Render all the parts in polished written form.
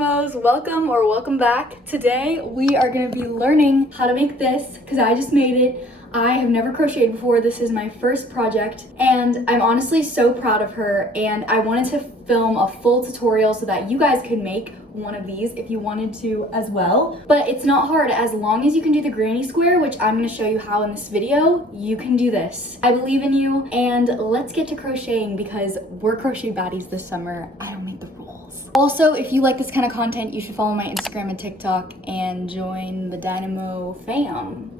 Dynamos, welcome back. Today we are going to be learning how to make this because I just made it. I have never crocheted before. This is my first project and I'm honestly so proud of her, and I wanted to film a full tutorial so that you guys could make one of these if you wanted to as well. But it's not hard as long as you can do the granny square, which I'm going to show you how in this video. You can do this. I believe in you, and let's get to crocheting because we're crochet baddies this summer. I don't make the rules. Also, if you like this kind of content, you should follow my Instagram and TikTok and join the Dynamo fam.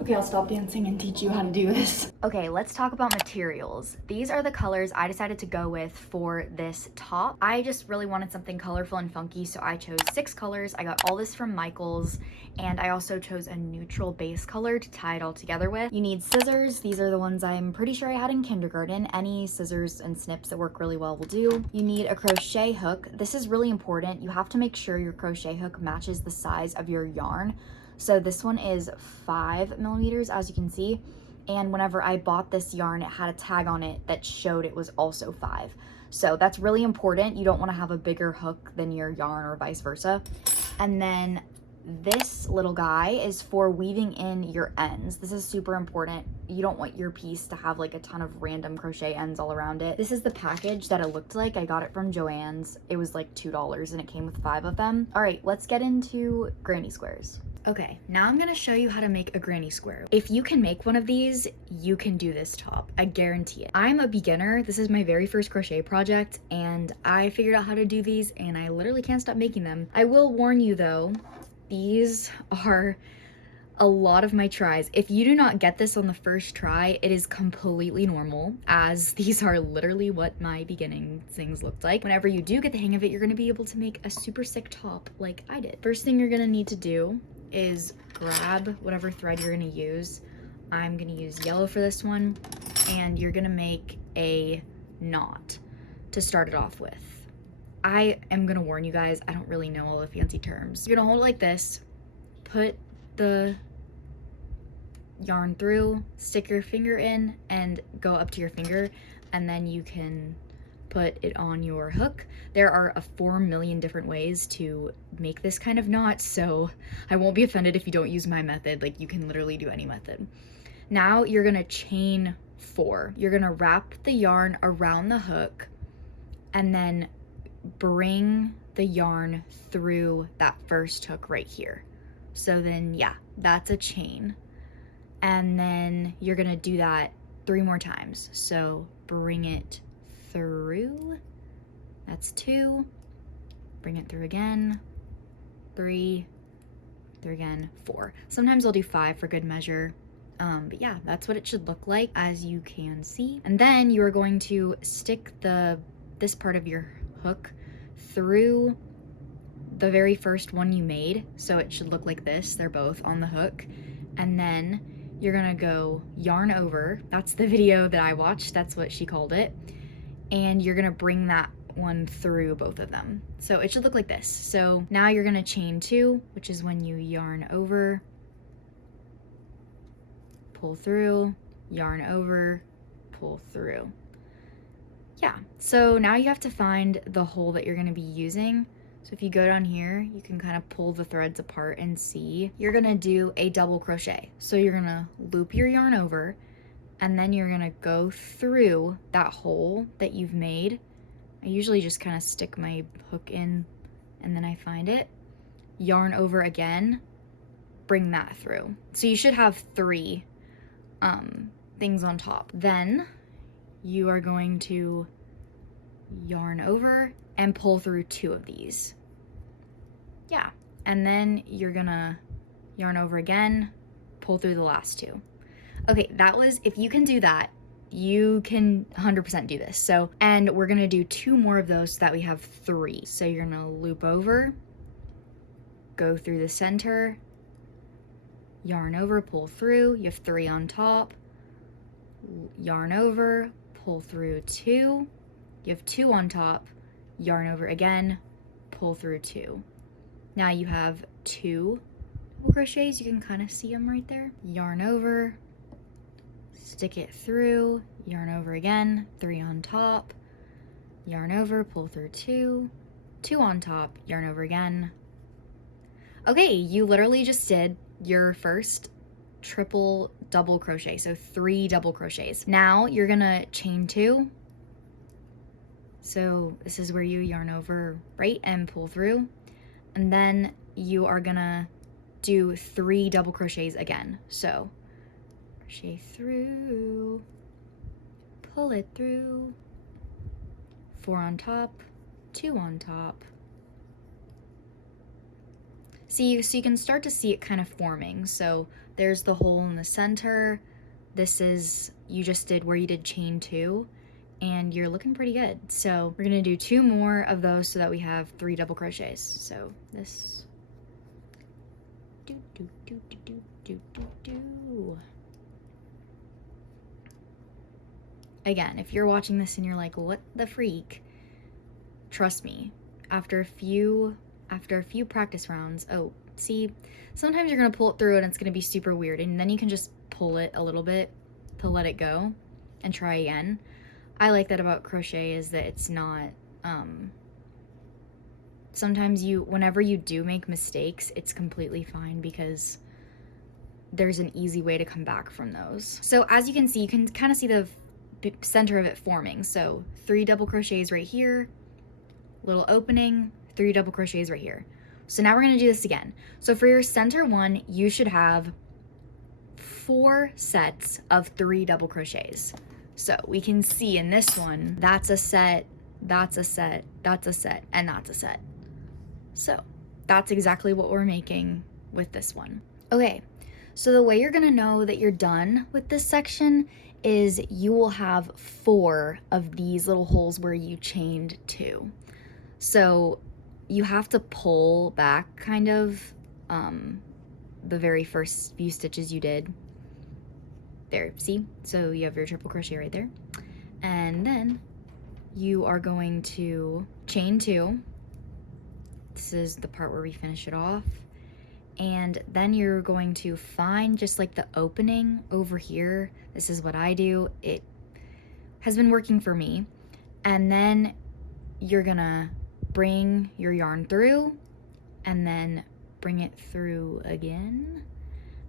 Okay, I'll stop dancing and teach you how to do this. Okay, let's talk about materials. These are the colors I decided to go with for this top. I just really wanted something colorful and funky, so I chose 6 colors. I got all this from Michael's, and I also chose a neutral base color to tie it all together with. You need scissors. These are the ones I'm pretty sure I had in kindergarten. Any scissors and snips that work really well will do. You need a crochet hook. This is really important. You have to make sure your crochet hook matches the size of your yarn. So this one is 5 millimeters, as you can see. And whenever I bought this yarn, it had a tag on it that showed it was also 5. So that's really important. You don't want to have a bigger hook than your yarn or vice versa. And then this little guy is for weaving in your ends. This is super important. You don't want your piece to have like a ton of random crochet ends all around it. This is the package that it looked like. I got it from Joann's. It was like $2 and it came with 5 of them. All right, let's get into granny squares. Okay, now I'm gonna show you how to make a granny square. If you can make one of these, you can do this top. I guarantee it. I'm a beginner. This is my very first crochet project, and I figured out how to do these, and I literally can't stop making them. I will warn you though, these are a lot of my tries. If you do not get this on the first try, it is completely normal, as these are literally what my beginning things looked like. Whenever you do get the hang of it, you're gonna be able to make a super sick top like I did. First thing you're gonna need to do is grab whatever thread you're gonna use. I'm gonna use yellow for this one, and you're gonna make a knot to start it off with. I am gonna warn you guys, I don't really know all the fancy terms. You're gonna hold it like this, put the yarn through, stick your finger in, and go up to your finger, and then you can put it on your hook. There are 4 million different ways to make this kind of knot, so I won't be offended if you don't use my method. Like, you can literally do any method. Now you're gonna chain 4. You're gonna wrap the yarn around the hook and then bring the yarn through that first hook right here. So then, yeah, that's a chain. And then you're gonna do that 3 more times. So bring it through, that's 2, bring it through again, 3, through again, 4. Sometimes I'll do 5 for good measure. But yeah, that's what it should look like, as you can see. And then you are going to stick this part of your hook through the very first one you made, so it should look like this. They're both on the hook. And then you're gonna go yarn over. That's the video that I watched, that's what she called it. And you're gonna bring that one through both of them. So it should look like this. So now you're gonna chain 2, which is when you yarn over, pull through, yarn over, pull through. Yeah, so now you have to find the hole that you're gonna be using. So if you go down here, you can kind of pull the threads apart and see. You're gonna do a double crochet. So you're gonna loop your yarn over, and then you're gonna go through that hole that you've made. I usually just kind of stick my hook in and then I find it. Yarn over again, bring that through. So you should have 3 things on top. Then you are going to yarn over and pull through 2 of these. Yeah, and then you're gonna yarn over again, pull through the last 2. Okay, that was, if you can do that, you can 100% do this. So, and we're gonna do 2 more of those so that we have 3. So you're gonna loop over, go through the center, yarn over, pull through, you have 3 on top, yarn over, pull through 2, you have 2 on top, yarn over again, pull through 2. Now you have 2 double crochets, you can kind of see them right there. Yarn over, stick it through, yarn over again, 3 on top, yarn over, pull through 2, 2 on top, yarn over again. Okay, you literally just did your first triple double crochet, so 3 double crochets. Now you're gonna chain 2. So this is where you yarn over, right, and pull through. And then you are gonna do 3 double crochets again. So crochet through, pull it through, 4 on top, 2 on top. See, so you can start to see it kind of forming. So there's the hole in the center. This is, you just did where you did chain 2, and you're looking pretty good. So we're gonna do 2 more of those so that we have 3 double crochets. So this, do, do, do, do, do, do, do, do. Again, if you're watching this and you're like, what the freak? Trust me, after a few practice rounds, oh, see, sometimes you're gonna pull it through and it's gonna be super weird, and then you can just pull it a little bit to let it go and try again. I like that about crochet, is that it's not, sometimes whenever you do make mistakes, it's completely fine because there's an easy way to come back from those. So as you can see, you can kind of see the center of it forming. So 3 double crochets right here, little opening, 3 double crochets right here. So now we're gonna do this again. So for your center one, you should have 4 sets of 3 double crochets. So we can see in this one, that's a set, that's a set, that's a set, and that's a set. So that's exactly what we're making with this one. Okay, so the way you're gonna know that you're done with this section is you will have 4 of these little holes where you chained 2. So you have to pull back kind of the very first few stitches you did. There, see? So you have your triple crochet right there. And then you are going to chain 2. This is the part where we finish it off. And then you're going to find just like the opening over here. This is what I do. It has been working for me. And then you're gonna bring your yarn through and then bring it through again.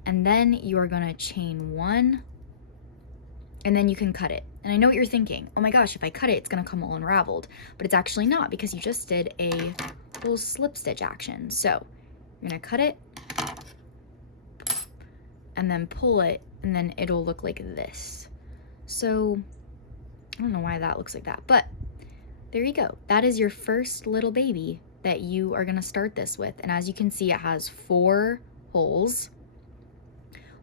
And then you are gonna chain 1, and then you can cut it. And I know what you're thinking, oh my gosh, if I cut it, it's gonna come all unraveled. But it's actually not, because you just did a little slip stitch action. So you're gonna cut it and then pull it, and then it'll look like this. So I don't know why that looks like that, but there you go. That is your first little baby that you are gonna start this with. And as you can see, it has 4 holes,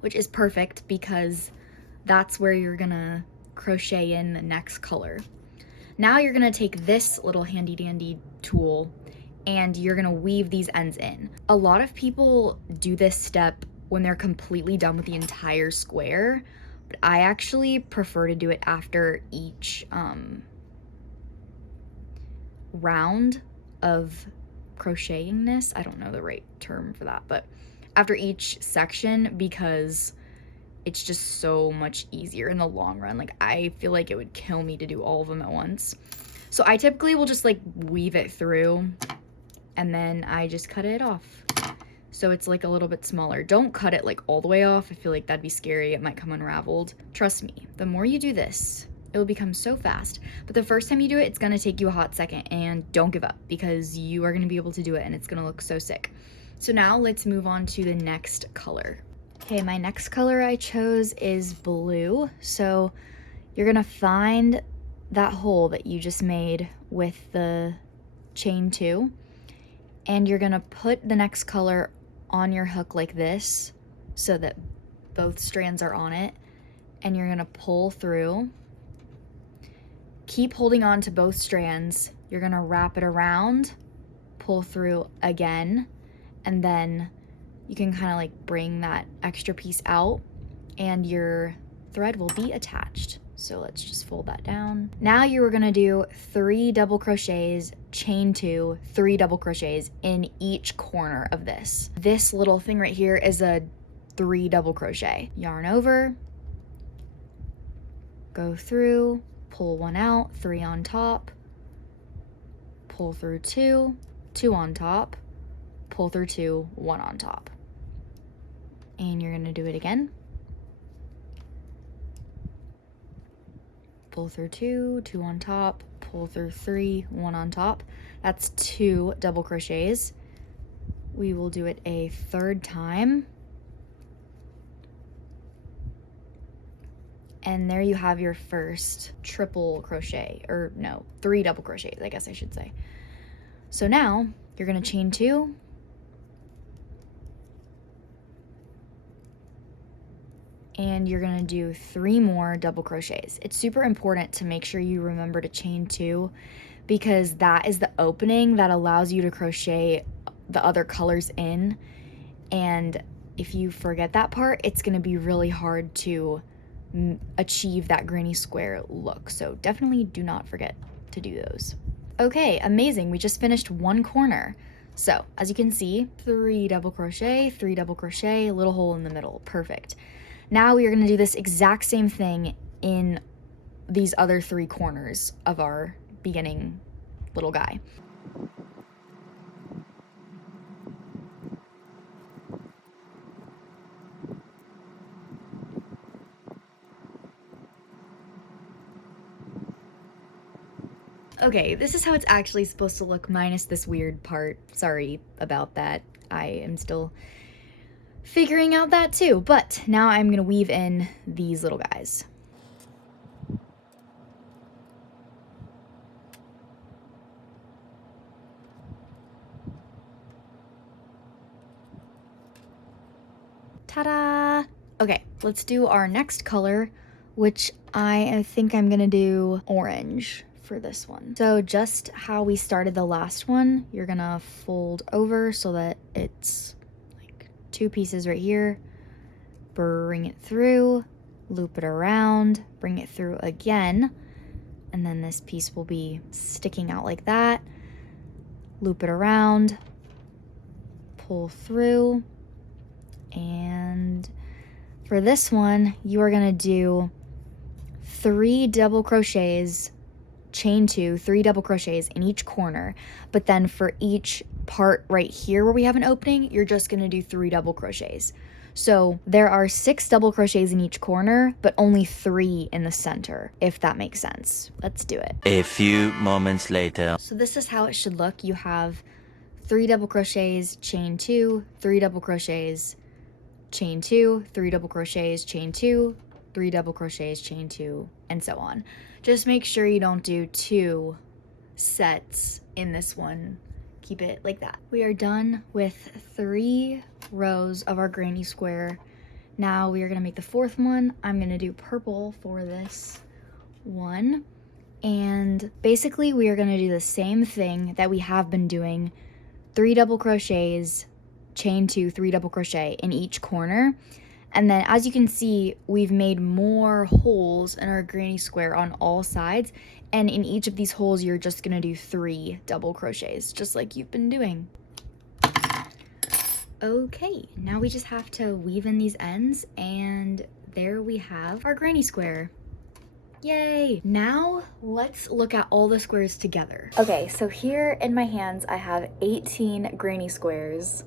which is perfect because that's where you're gonna crochet in the next color. Now you're gonna take this little handy dandy tool and you're gonna weave these ends in. A lot of people do this step when they're completely done with the entire square, but I actually prefer to do it after each round of crocheting this. I don't know the right term for that, but after each section, because it's just so much easier in the long run. Like, I feel like it would kill me to do all of them at once. So I typically will just like weave it through and then I just cut it off. So it's like a little bit smaller. Don't cut it like all the way off. I feel like that'd be scary. It might come unraveled. Trust me, the more you do this, it will become so fast. But the first time you do it, it's gonna take you a hot second, and don't give up because you are gonna be able to do it and it's gonna look so sick. So now let's move on to the next color. Okay, my next color I chose is blue. So you're gonna find that hole that you just made with the chain 2, and you're gonna put the next color on your hook like this so that both strands are on it, and you're gonna pull through. Keep holding on to both strands. You're gonna wrap it around, pull through again, and then you can kind of like bring that extra piece out and your thread will be attached. So let's just fold that down. Now you are gonna do 3 double crochets, chain 2, 3 double crochets in each corner of this. This little thing right here is a 3 double crochet. Yarn over, go through, pull 1 out, 3 on top, pull through 2, 2 on top, pull through 2, 1 on top. And you're gonna do it again. Pull through 2, 2 on top, pull through 3, 1 on top. That's 2 double crochets. We will do it a third time. And there you have your first triple crochet, or no, 3 double crochets, I guess I should say. So now you're gonna chain 2, and you're gonna do 3 more double crochets. It's super important to make sure you remember to chain 2, because that is the opening that allows you to crochet the other colors in. And if you forget that part, it's gonna be really hard to achieve that granny square look. So definitely do not forget to do those. Okay, amazing. We just finished 1 corner. So as you can see, 3 double crochet, 3 double crochet, little hole in the middle. Perfect. Now we are going to do this exact same thing in these other 3 corners of our beginning little guy. Okay, this is how it's actually supposed to look minus this weird part. Sorry about that. I am still figuring out that too, but now I'm gonna weave in these little guys. Ta-da! Okay, let's do our next color, which I think I'm gonna do orange for this one. So just how we started the last one, you're gonna fold over so that it's like 2 pieces right here, bring it through, loop it around, bring it through again, and then this piece will be sticking out like that. Loop it around, pull through, and for this one, you are gonna do 3 double crochets, chain 2, 3 double crochets in each corner, but then for each part right here where we have an opening, you're just gonna do 3 double crochets. So there are 6 double crochets in each corner, but only 3 in the center, if that makes sense. Let's do it. A few moments later. So this is how it should look. You have 3 double crochets, chain 2, 3 double crochets, chain 2, 3 double crochets, chain 2, 3 double crochets, chain 2, and so on. Just make sure you don't do 2 sets in this one. Keep it like that. We are done with 3 rows of our granny square. Now we are gonna make the 4th one. I'm gonna do purple for this one. And basically we are gonna do the same thing that we have been doing. 3 double crochets, chain 2, 3 double crochet in each corner. And then as you can see, we've made more holes in our granny square on all sides. And in each of these holes, you're just gonna do 3 double crochets, just like you've been doing. Okay, now we just have to weave in these ends, and there we have our granny square. Yay! Now let's look at all the squares together. Okay, so here in my hands, I have 18 granny squares.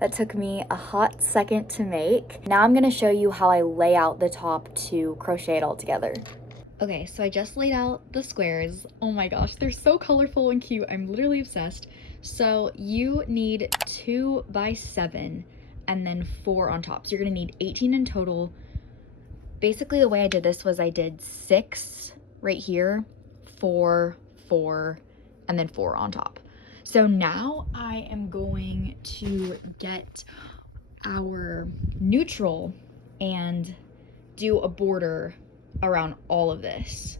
That took me a hot second to make. Now I'm gonna show you how I lay out the top to crochet it all together. Okay, so I just laid out the squares. Oh my gosh, they're so colorful and cute. I'm literally obsessed. So you need 2 by 7 and then 4 on top. So you're gonna need 18 in total. Basically the way I did this was I did 6 right here, 4, 4, and then 4 on top. So now I am going to get our neutral and do a border around all of this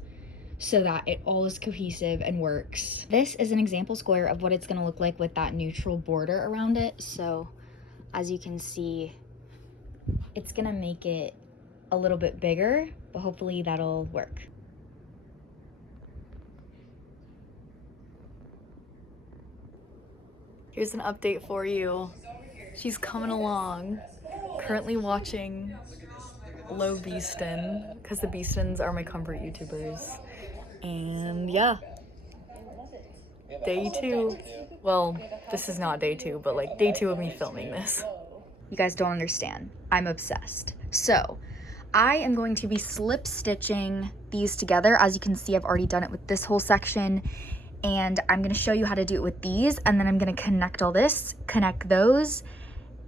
so that it all is cohesive and works. This is an example square of what it's gonna look like with that neutral border around it. So as you can see, it's gonna make it a little bit bigger, but hopefully that'll work. Here's an update for you. She's coming along. Currently watching Low Beastin, because the Beastins are my comfort YouTubers. And yeah. Day 2. Well, this is not day 2, but like day 2 of me filming this. You guys don't understand. I'm obsessed. So, I am going to be slip stitching these together. As you can see, I've already done it with this whole section, and I'm gonna show you how to do it with these, and then I'm gonna connect all this, connect those,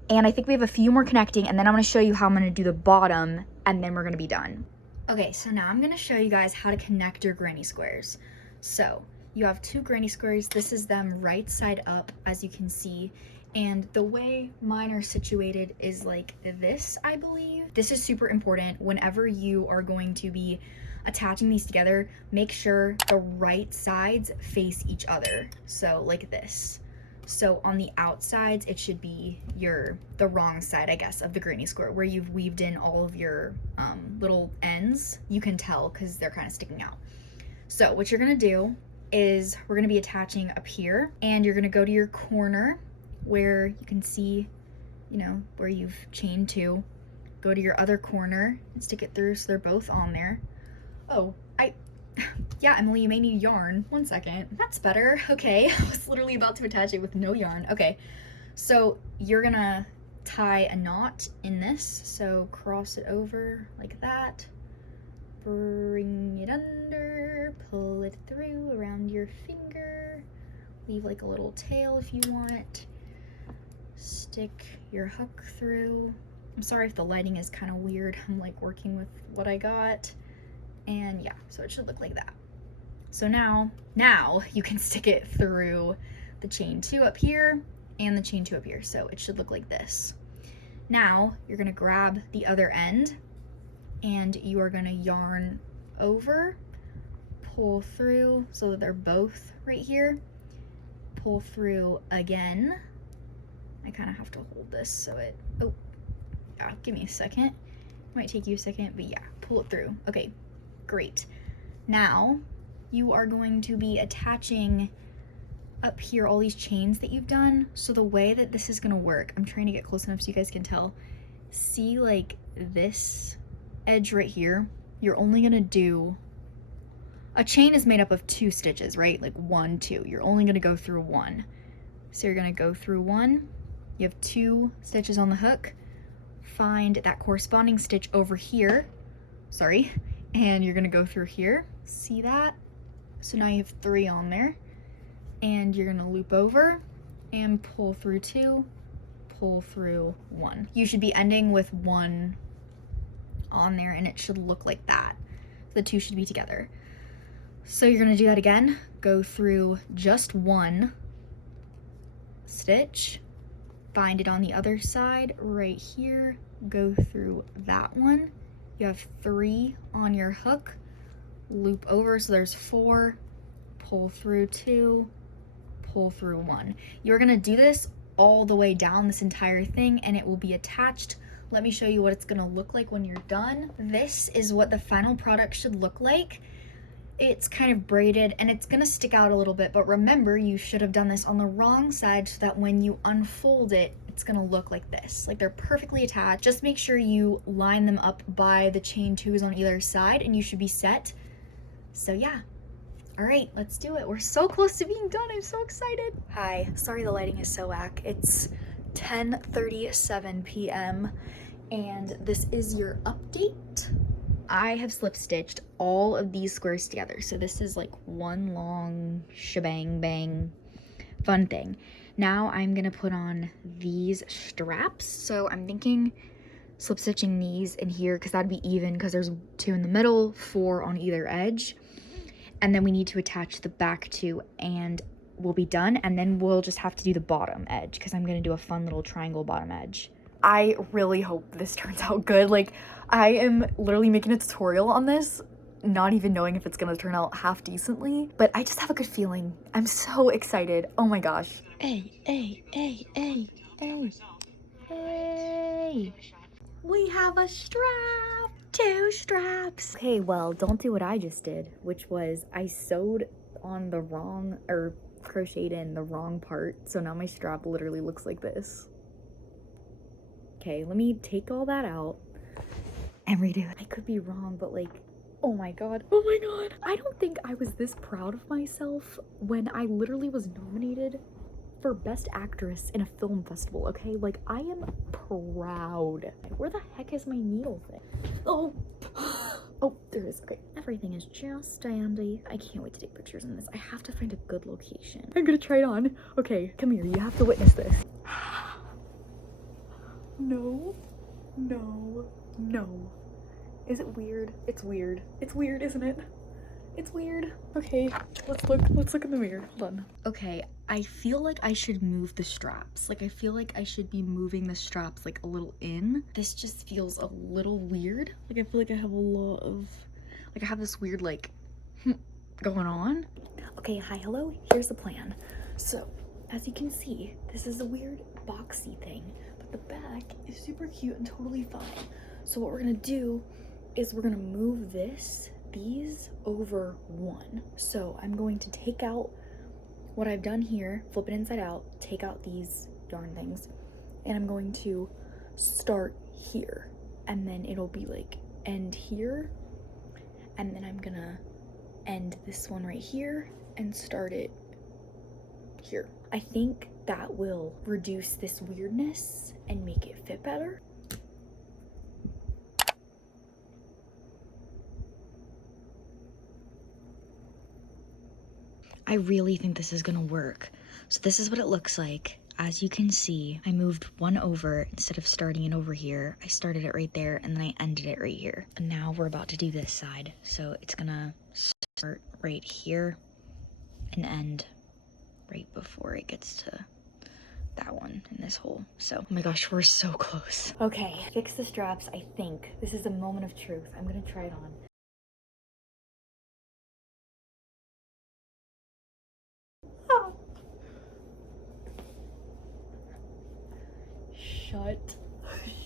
and I think we have a few more connecting, and then I'm gonna show you how I'm gonna do the bottom, and then we're gonna be done. Okay, so now I'm gonna show you guys how to connect your granny squares. So, you have 2 granny squares. This is them right side up, as you can see. And the way mine are situated is like this, I believe. This is super important. Whenever you are going to be attaching these together, make sure the right sides face each other. So like this. So on the outsides, it should be the wrong side, I guess, of the granny square, where you've weaved in all of your little ends. You can tell because they're kind of sticking out. So what you're gonna do is we're gonna be attaching up here, and you're gonna go to your corner where you can see, you know, where you've chained to. Go to your other corner and stick it through so they're both on there. Oh, yeah, Emily, you may need yarn. 1 second. That's better. Okay, I was literally about to attach it with no yarn. Okay, so you're gonna tie a knot in this. So cross it over like that. Bring it under, pull it through around your finger. Leave like a little tail if you want. Stick your hook through. I'm sorry if the lighting is kind of weird. I'm like working with what I got. And yeah, so it should look like that. So now you can stick it through the chain 2 up here and the chain 2 up here. So it should look like this. Now you're gonna grab the other end and you are gonna yarn over, pull through so that they're both right here, pull through again. I kind of have to hold this so it, oh, yeah, give me a second. It might take you a second, but yeah, pull it through. Okay, great. Now you are going to be attaching up here all these chains that you've done. So the way that this is gonna work, I'm trying to get close enough so you guys can tell. See, like this edge right here, you're only gonna do, a chain is made up of 2 stitches, right? Like 1, 2. You're only gonna go through 1. So you're gonna go through 1. You have 2 stitches on the hook. Find that corresponding stitch over here. Sorry. And you're gonna go through here. See that? So now you have 3 on there. And you're gonna loop over and pull through 2, pull through 1. You should be ending with 1 on there, and it should look like that. The 2 should be together. So you're gonna do that again. Go through just 1 stitch, find it on the other side right here, go through that one. You have 3 on your hook, loop over, so there's 4, pull through 2, pull through 1. You're gonna do this all the way down this entire thing, and it will be attached. Let me show you what it's gonna look like when you're done. This is what the final product should look like. It's kind of braided and it's gonna stick out a little bit, but remember, you should have done this on the wrong side so that when you unfold it, it's gonna look like this. Like they're perfectly attached. Just make sure you line them up by the chain 2s on either side and you should be set. So yeah. All right, let's do it. We're so close to being done. I'm so excited. Hi, sorry the lighting is so whack. It's 10:37 p.m. and this is your update. I have slip stitched all of these squares together. So this is like one long shebang bang fun thing. Now I'm gonna put on these straps. So I'm thinking slip stitching these in here because that'd be even because there's 2 in the middle, 4 on either edge. And then we need to attach the back 2 and we'll be done. And then we'll just have to do the bottom edge because I'm gonna do a fun little triangle bottom edge. I really hope this turns out good. Like, I am literally making a tutorial on this, not even knowing if it's gonna turn out half decently, but I just have a good feeling. I'm so excited. Oh my gosh. Hey. We have a strap. 2 straps. Okay, well, don't do what I just did, which was I sewed on the wrong, or crocheted in the wrong part. So now my strap literally looks like this. Okay, let me take all that out and redo it. I could be wrong, but like, Oh my god. Oh my god. I don't think I was this proud of myself when I literally was nominated for Best Actress in a film festival, okay? Like, I am proud. Where the heck is my needle thing? Oh. Oh, there it is. Okay. Everything is just dandy. I can't wait to take pictures in this. I have to find a good location. I'm gonna try it on. Okay, come here. You have to witness this. No. No. No. Is it weird? It's weird. It's weird, isn't it? It's weird. Okay, let's look in the mirror. Hold on. Okay, I feel like I should move the straps. Like, I feel like I should be moving the straps like a little in. This just feels a little weird. Like, I feel like I have a lot of, like, I have this weird, like, going on. Okay, hi, hello. Here's the plan. So, as you can see, this is a weird boxy thing, but the back is super cute and totally fine. So what we're gonna do is we're gonna move these over one. So I'm going to take out what I've done here, flip it inside out, take out these yarn things, and I'm going to start here, and then it'll be like end here, and then I'm gonna end this one right here and start it here. I think that will reduce this weirdness and make it fit better. I really think this is gonna work. So this is what it looks like. As you can see, I moved one over. Instead of starting it over here, I started it right there and then I ended it right here. And now we're about to do this side. So it's gonna start right here and end right before it gets to that one in this hole. So, oh my gosh, we're so close. Okay, fix the straps, I think. This is a moment of truth. I'm gonna try it on.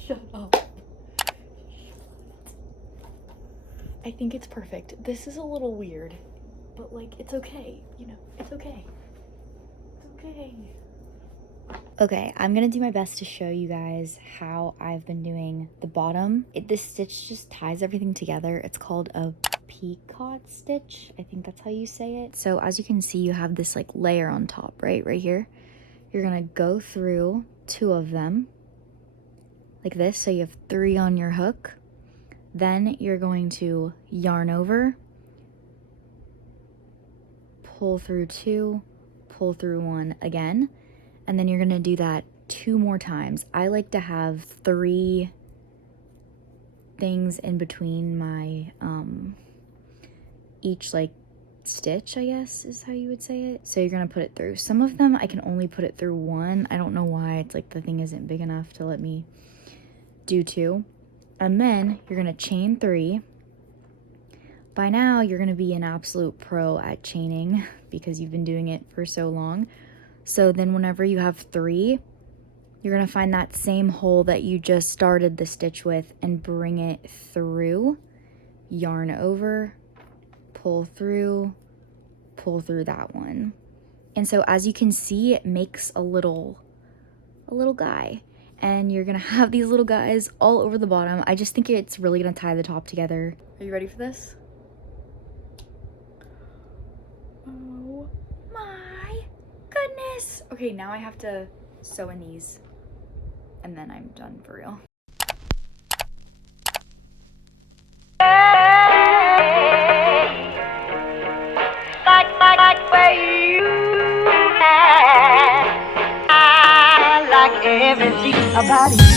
Shut up. I think it's perfect. This is a little weird, but like, it's okay, you know, it's okay. It's okay. Okay, I'm gonna do my best to show you guys how I've been doing the bottom. This stitch just ties everything together. It's called a picot stitch. I think that's how you say it. So as you can see, you have this like layer on top, right here. You're gonna go through 2 of them like this, so you have 3 on your hook. Then you're going to yarn over, pull through 2, pull through 1 again, and then you're gonna do that 2 more times. I like to have 3 things in between my each like stitch, I guess is how you would say it. So you're gonna put it through. Some of them I can only put it through 1. I don't know why. It's like the thing isn't big enough to let me do 2. And then you're gonna chain 3. By now you're gonna be an absolute pro at chaining because you've been doing it for so long. So then whenever you have 3, you're gonna find that same hole that you just started the stitch with and bring it through, yarn over, pull through that one. And so as you can see, it makes a little guy. And you're gonna have these little guys all over the bottom. I just think it's really gonna tie the top together. Are you ready for this? Oh my goodness. Okay, now I have to sew in these and then I'm done for real. Everything about it.